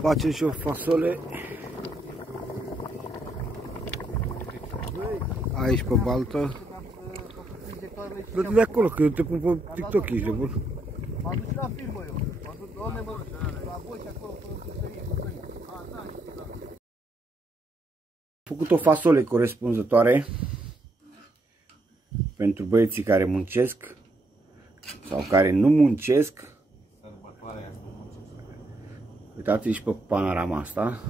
Facem și o fasole. Aici pe baltă. Dă-te de acolo, că eu te pun pe TikTok, ești de bun. M-am dus la filmă eu. M-am dus, doamne, mă, la voi și acolo, fără puterie. Făcut o fasole corespunzătoare pentru băieții care muncesc sau care nu muncesc. Uitați-vă și pe panorama asta.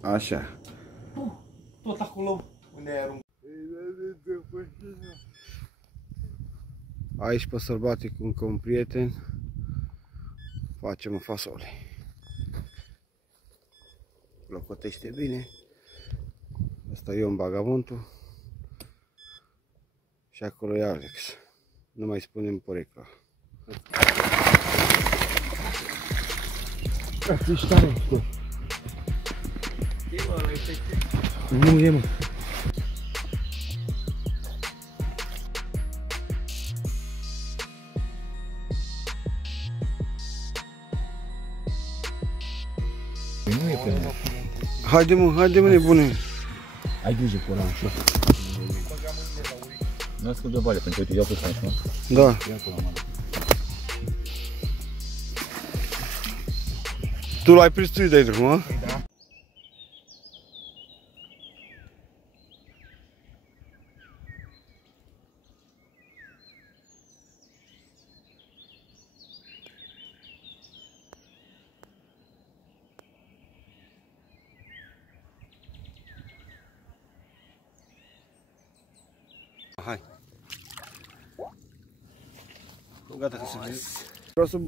Așa. Tot acolo unde ai aruncat. Aici pe sălbatic încă un prieten. Facem o fasole. Locotește bine. Asta e un bagabontul. Și acolo e Alex. Nu mai spunem porecla. Ești tare. Nu e, mă. Nu e pe mine. Haide mă nebune. Ai grijă cu ăla ușor. Nu ascult de vale, pentru că uite, iau pe aici, nu? Da. Ia cu la mână. Tu l-ai prins tu de aici, mă? Da. Hai. Gata că se vede. Vreau să...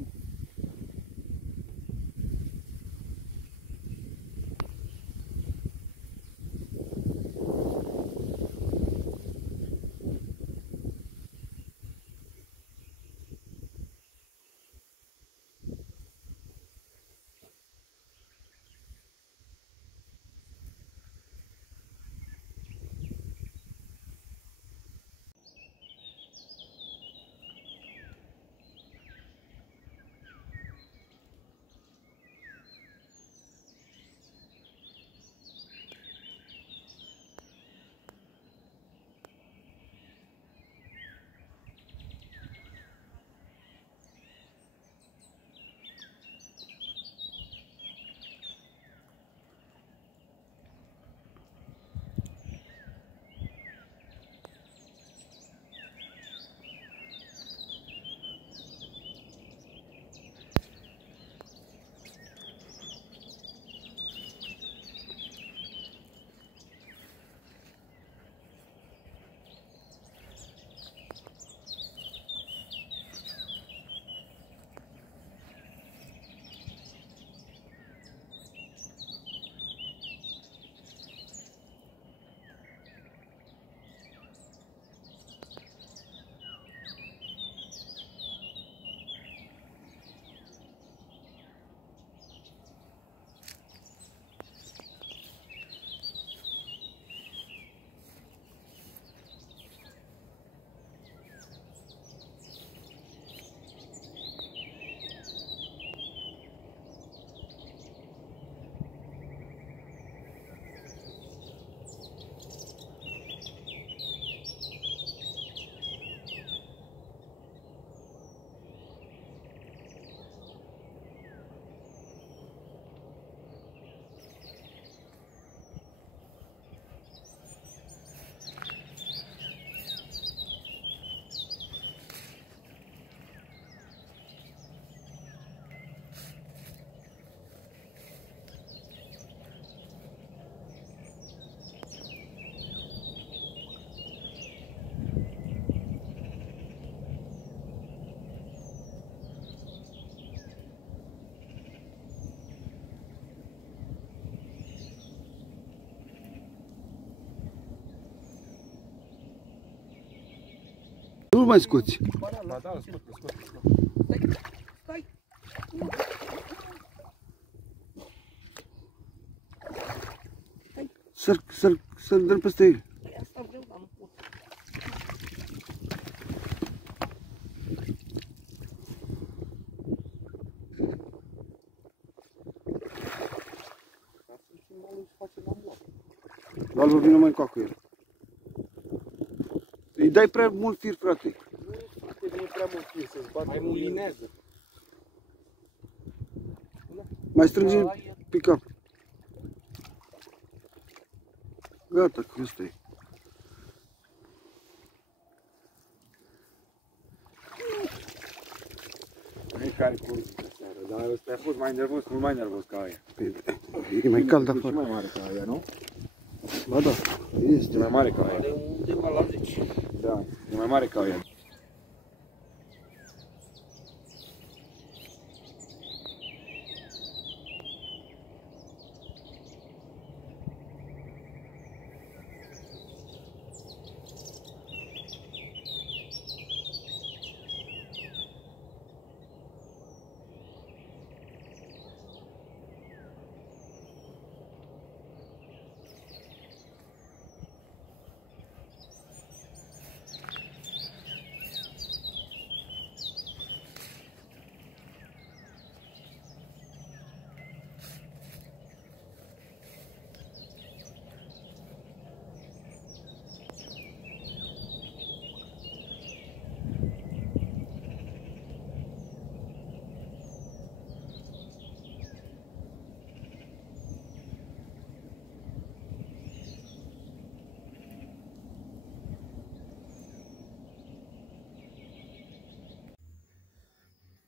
Nu mai scoți. Ba da, scot. Stai. Să-l dăm peste el. Asta vreau, dar nu pot. Valvă, vină mai încoa cu el. Îi dai prea mult fir, frate. Nu vine prea mult fir să-ți bată. Mai mulinează. Mai strânge pe cap. Gata, că ăsta e. Nu e care cursul de seară, dar ăsta a fost mai nervos, mult mai nervos ca aia. E mai cald E afară. mai mare ca aia, nu? Ba da, Este mai mare ca aia. Are undeva la 10. Da, e mai mare ca aia.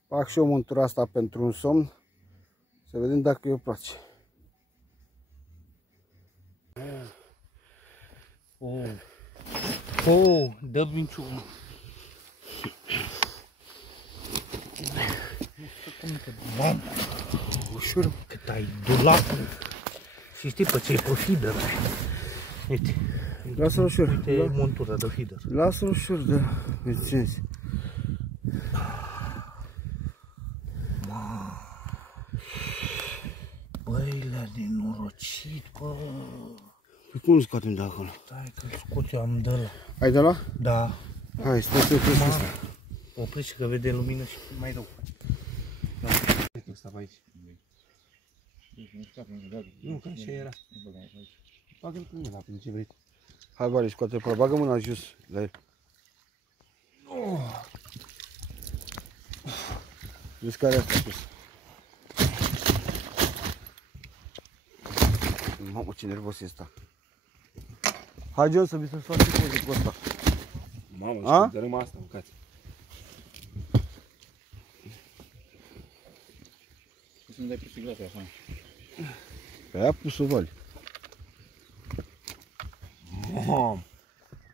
Fac și eu montura asta pentru un somn. Să vedem dacă îi place. Dă minciună. Mamă, ușor, cât ai dulapul. Și știi pe ce e pe feeder. Uite, Lasă-l ușor. uite Da? montura de feeder. Lasă-l ușor, da. Licenți. Băi, le-a nenorocit, bă. Păi cum scoatem de acolo? Stai că-l scoteam de ăla. Ai de la? Da. Hai, stai să oprești asta. Oprește că vede lumină și mai rău. Ăsta pe aici. Nu, că așa era. Bagă-l cu mâna, prin ce vrei. Hai, Vali, scoate pe ăla. Bagă mâna jos la el. Vezi care asta sus. Mamă, ce nervos e ăsta. Hai, John, să vii să-ți faci poze cu ăsta. Mamă, și dărâma asta, mâncați. Să nu dai pus grase așa. Pe aia a pus-o, Vali.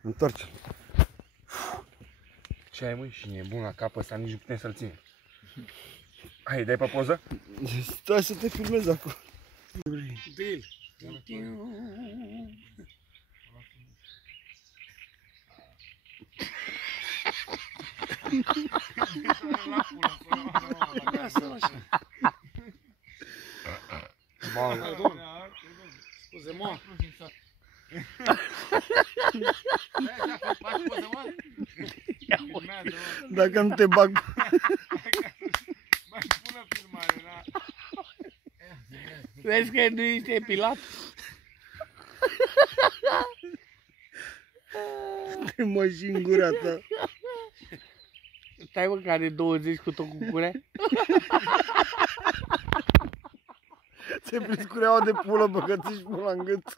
Întoarce-l. Ce ai, măi, și e bun la cap ăsta, nici nu putem să-l ținem. Hai, dai pe poză? Stai să te filmezi acum. Dă-l. Lasă-l așa. Scuze-mă. Dacă nu te bag. Mai bună filmare, da? Vezi că nu ești epilat? Te măși în gura ta. Stai mă, că are 20 cu tot cu curea? Ți-ai prins cureaua de pulă, bă, că ți-și pula în gât.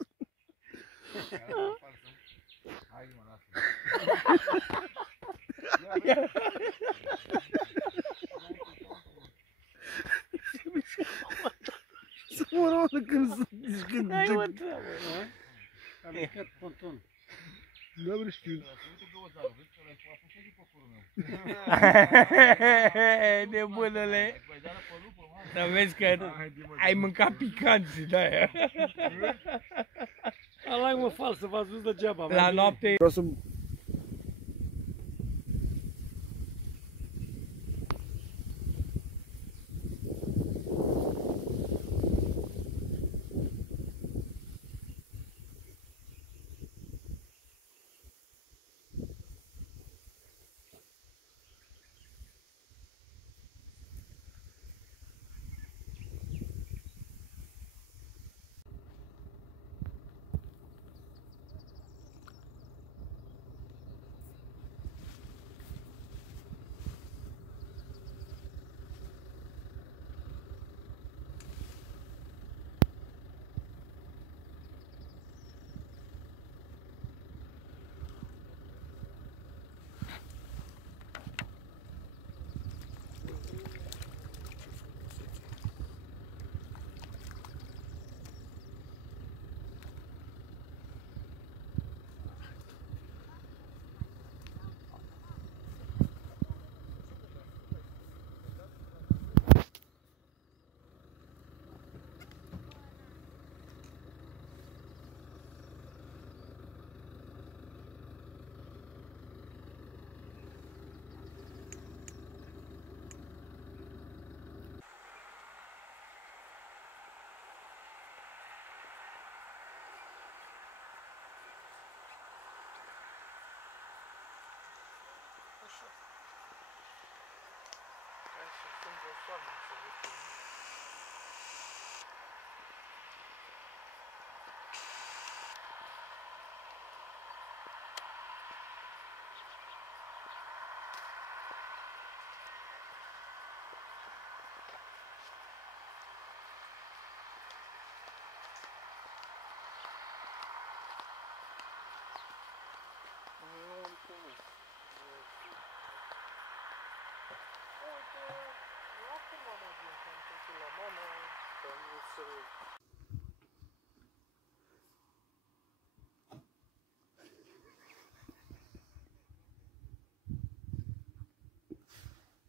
Hai, mă, lasă. Să mă rog când zici când... Hai mă, Am micat ponton. Da, vreau știu. nebunule. Să vezi că ai mâncat picanți de aia. Ala-i mă falsă, v-ați văzut degeaba. La noapte. Vreau să...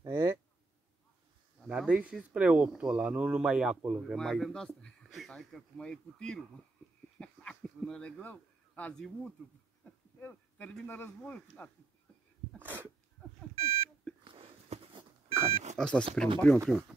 E? Dar dă-i și spre 8 ăla, nu numai acolo. Că Mai avem de-asta. Hai că cum e cu tirul, mă. Până leglău, azimutul. Termină războiul, frate. Asta e prima.